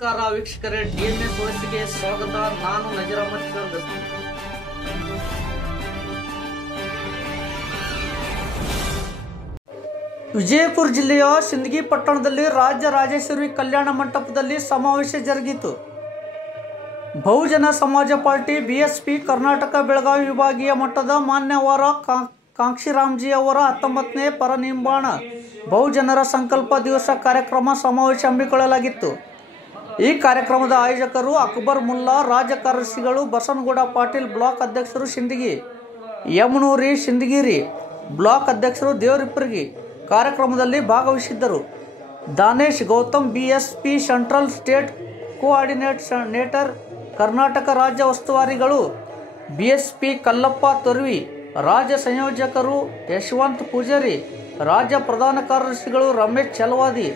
ನಮಸ್ಕಾರ ವೀಕ್ಷಕರೇ, ಡಿಎಂಎಸ್ ವಾಯ್ಸ್ಗೆ ಸ್ವಾಗತ. ನಾನು ನಜೀರ್ ಅಹಮದ್ ದಸ್ತಿ. ವಿಜಯಪುರ ಜಿಲ್ಲೆಯ ಸಿಂದಗಿ ಪಟ್ಟಣದಲ್ಲಿ ರಾಜ್ಯ ರಾಜೇಶ್ವರಿ ಕಲ್ಯಾಣ ಮಂಟಪದಲ್ಲಿ ಸಮಾವೇಶ ಜರುಗಿತು. ಬಹುಜನ ಸಮಾಜ ಪಾರ್ಟಿ ಬಿಎಸ್ಪಿ ಕರ್ನಾಟಕ ಬೆಳಗಾವಿ ವಿಭಾಗೀಯ ಮಟ್ಟದ ಮಾನ್ಯವರ ಕಾಂಕ್ಷಿರಾಮ್ಜಿ ಅವರ 19ನೇ ಪರಿನಿಬ್ಬಾಣ ಬಹುಜನರ ಸಂಕಲ್ಪ ದಿವಸ ಕಾರ್ಯಕ್ರಮ ಸಮಾವೇಶ ಹಮ್ಮಿಕೊಳ್ಳಲಾಗಿತ್ತು. ಈ ಕಾರ್ಯಕ್ರಮದ ಆಯೋಜಕರು ಅಕ್ಬರ್ ಮುಲ್ಲಾ, ರಾಜ್ಯ ಕಾರ್ಯದರ್ಶಿಗಳು ಬಸನಗೌಡ ಪಾಟೀಲ್, ಬ್ಲಾಕ್ ಅಧ್ಯಕ್ಷರು ಸಿಂದಗಿ ಯಮನೂರಿ, ಸಿಂದಗಿರಿ ಬ್ಲಾಕ್ ಅಧ್ಯಕ್ಷರು ದೇವರಿಪ್ಪರ್ಗಿ ಕಾರ್ಯಕ್ರಮದಲ್ಲಿ ಭಾಗವಹಿಸಿದ್ದರು. Danesh Gautam, BSP central state coordinator, Karnataka ರಾಜ್ಯ ಉಸ್ತುವಾರಿಗಳು ಬಿಎಸ್ಪಿ ಕಲ್ಲಪ್ಪ ತೊರ್ವಿ, ರಾಜ್ಯ ಸಂಯೋಜಕರು ಯಶವಂತ್ ಪೂಜಾರಿ, ರಾಜ್ಯ ಪ್ರಧಾನ ಕಾರ್ಯದರ್ಶಿಗಳು ರಮೇಶ್ ಚಲವಾದಿ,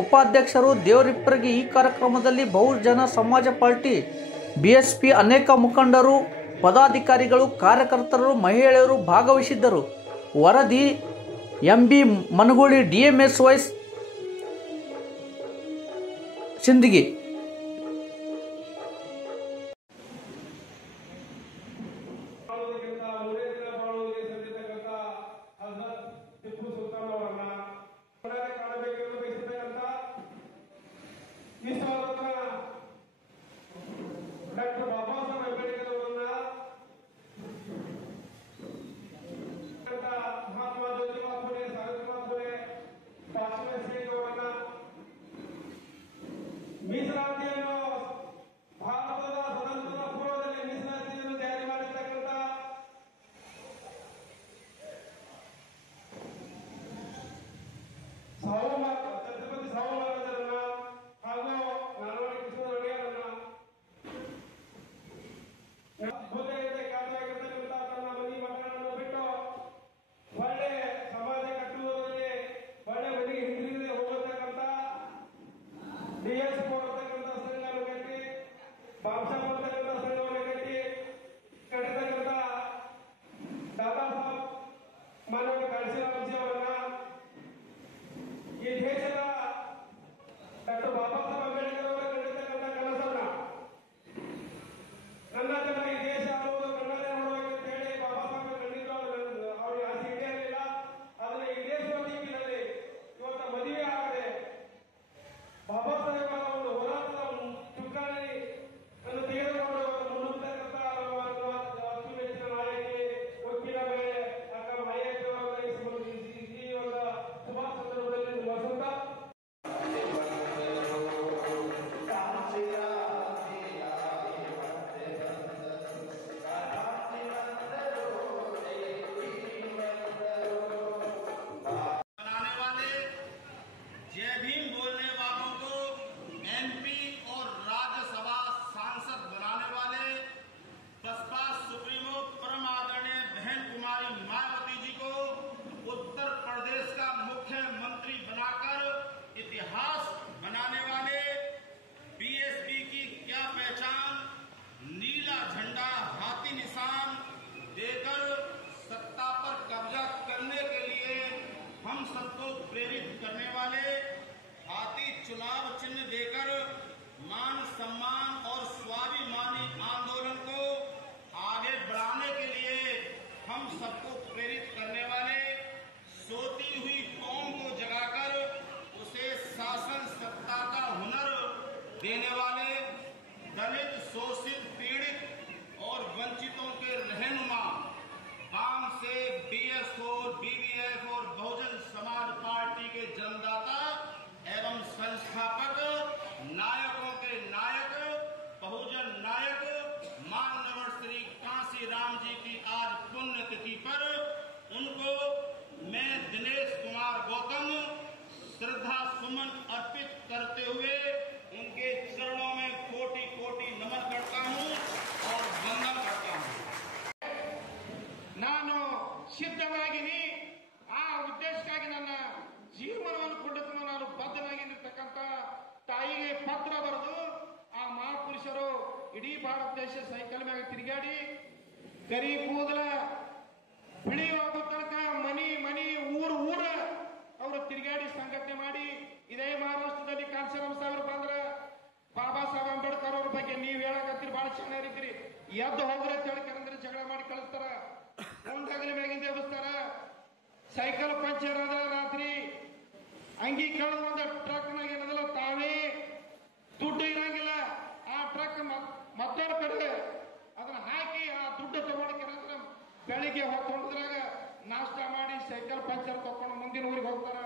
ಉಪಾಧ್ಯಕ್ಷರು ದೇವರಿಪ್ಪರ್ಗಿ. ಈ ಕಾರ್ಯಕ್ರಮದಲ್ಲಿ ಬಹುಜನ ಸಮಾಜ ಪಾರ್ಟಿ ಬಿಎಸ್ಪಿ ಅನೇಕ ಮುಖಂಡರು, ಪದಾಧಿಕಾರಿಗಳು, ಕಾರ್ಯಕರ್ತರು, ಮಹಿಳೆಯರು ಭಾಗವಹಿಸಿದ್ದರು. ವರದಿ MB Managuli, DMS voice, Sindagi. ಮೀಸಲಾತಿಯನ್ನು ಭಾರತದ ಸ್ವತಂತ್ರದ ಪೂರ್ವದಲ್ಲಿ ಮೀಸಲಾತಿಯನ್ನು ಜಾರಿ ಮಾಡಿರ್ತಕ್ಕಂಥ ಛತ್ರಪತಿ ಸಾಹುಮಹಾರಾಜರನ್ನ ಹಾಗೂ ನಾಲ್ವಡಿ ಕೃಷ್ಣರಾಯರನ್ನ ಭೂದಯತೆ ಖಾತೆಯಾಗಿರ್ತಕ್ಕಂಥ ತನ್ನ ಮನಿ ಮಕ್ಕಳನ್ನು ಬಿಟ್ಟು ಒಳ್ಳೆ ಸಮಾಜ ಕಟ್ಟುವುದರಲ್ಲಿ ಒಳ್ಳೆ ಮನೆಗೆ ಹಿಂದಿರುಗದೆ ಹೋಗತಕ್ಕಂಥ ಡಿಎಸ್ ಕೊಡ್ತಕ್ಕಂಥ ಸಂಘವನ್ನು ಕಟ್ಟಿ, ಬಾಂಶ ಕೊಡ್ತಕ್ಕಂಥ ಸಂಘವನ್ನು ಕಟ್ಟಿ ಕಟ್ಟಿರ್ತಕ್ಕಂಥ ದಾದಾ ಸಾಹೇಬ್ ಮಾನ್ಯ ಕಾಂಕ್ಷಿರಾಮ್ಜಿ ಅವರನ್ನ ಈ ದೇಶದ ಡಾಕ್ಟರ್ ಬಾಬಾ ಸಾಹೇಬ್ ಅಂಬೇಡ್ಕರ್ ಅವರ ಕಂಡಿರ್ತಕ್ಕಂಥ ಕನಸನ್ನ ನನ್ನ ಜನ ಈ ದೇಶ ಆಳುವುದು ಕನ್ನಡೇ ನೋಡಬೇಕಂತ ಹೇಳಿ ಬಾಬಾ ಸಾಹೇಬ್ ಕಂಡಿದ್ದು ಅವ್ರಿಗೆ ಆಸೆ ಇರಲಿಲ್ಲ. ಆದರೆ ಈ ದೇಶದ ದಿಕ್ಕಿನಲ್ಲಿ ಇವತ್ತು ಮದುವೆ ಆಗದೆ ಬಾಬಾ ಸಾಹೇಬ್ ಅವರು ಹೋರಾಟದ ಚುಕ್ಕಾಣಿ ಅನ್ನು ತೆಗೆದುಕೊಂಡು ಮುನ್ನುಗ್ಗತಕ್ಕಂಥ ಅಚ್ಚುಮೆಚ್ಚಿನ ನಾಯಕಿ ವಕೀಲ ಮೇಲೆ ಅಕ್ಕ ಮಹೇಶ್ ಅವರ ಈ ಒಂದು ಶುಭ ಸಂದರ್ಭದಲ್ಲಿ ವಸಂತ बनाने वाले, जय भीम बोलने वालों को एमपी और राज्यसभा सांसद बनाने वाले बसपा सुप्रीमो परम आदरणीय बहन कुमारी मायावती जी को उत्तर प्रदेश का मुख्यमंत्री बनाकर इतिहास बनाने वाले बीएसपी की क्या पहचान, नीला झंडा हाथी निशान देकर सत्ता पर कब्जा करने के लिए हम सबको प्रेरित करने वाले, हाथी चुनाव चिन्ह देकर मान सम्मान और स्वाभिमानी आंदोलन को आगे बढ़ाने के लिए हम सबको प्रेरित करने वाले, सोती हुई कौम को जगाकर उसे शासन सत्ता का हुनर देने वाले, दलित, शोषित, पीड़ित और वंचितों के रहनुमा, वाम से बीएसओ, बीबीएफ और बहुजन समाज पार्टी के जन्मदाता एवं संस्थापक, नायकों के नायक, बहुजन नायक माननीय श्री कांशीराम जी की आज पुण्यतिथि पर उनको मैं दिनेश कुमार गौतम श्रद्धा सुमन अर्पित करते हुए उनके चरणों में कोटि कोटि नमन करता हूं और वंदन करता हूं. ನಾನು ಸಿದ್ಧವಾಗಿನಿ. ಆ ಉದ್ದೇಶಕ್ಕಾಗಿ ನನ್ನ ಜೀವನವನ್ನು ಕೊಡುತ್ತಲು ನಾನು ಬದ್ಧನಾಗಿ ನಿರ್ತಕ್ಕಂಥ ತಾಯಿಗೆ ಪತ್ರ ಬರೆದು ಆ ಮಹಾಪುರುಷರು ಇಡೀ ಭಾರತ ದೇಶ ಸೈಕಲ್ ಮ್ಯಾಗ ತಿರುಗಾಡಿ ಕರಿ ಕೂದಲ ಬಿಳಿವಾಗೋ ತನಕ ಮನಿ ಮನಿ ಊರ ಅವರು ತಿರುಗಾಡಿ ಸಂಘಟನೆ ಮಾಡಿ ಇದೇ ಮಹಾರಾಷ್ಟ್ರದಲ್ಲಿ ಕಾಂಶಿರಾಮ್ ಸಾಹೇಬರು ಬಂದ್ರ ಬಾಬಾ ಬಗ್ಗೆ ನೀವ್ ಹೇಳಕತ್ತೀರಿ, ಬಹಳ ಚೆನ್ನಾಗಿರ್ತೀರಿ. ಎದ್ದು ಹೋಗ್ರೆ ತಿಳ್ಕಂದ್ರೆ ಜಗಳ ಮಾಡಿ ಕಳಿಸ್ತಾರ, ಮುಂದಾಗಲಿ ಮ್ಯಾಗಿಂದ ಎಬ್ಬಿಸ್ತಾರ. ಸೈಕಲ್ ಪಂಚರ್ ಆದ ರಾತ್ರಿ ಅಂಗಿ ಕಳೆದ ಒಂದು ಟ್ರಕ್ನಾಗ ಏನದಲ್ಲ ತಾವೇ ದುಡ್ಡು ಇರಂಗಿಲ್ಲ, ಆ ಟ್ರಕ್ ಮತ್ತೊಂದು ಕಡೆ ಅದನ್ನ ಹಾಕಿ ಆ ದುಡ್ಡು ತಗೊಳಕ್ಕೆ ಬೆಳಿಗ್ಗೆ ಹೊತ್ತೊಂದ್ರಾಗ ನಾಷ್ಟ ಮಾಡಿ ಸೈಕಲ್ ಪಂಚರ್ ತಕೊಂಡು ಮುಂದಿನ ಊರಿಗೆ ಹೋಗ್ತಾರ.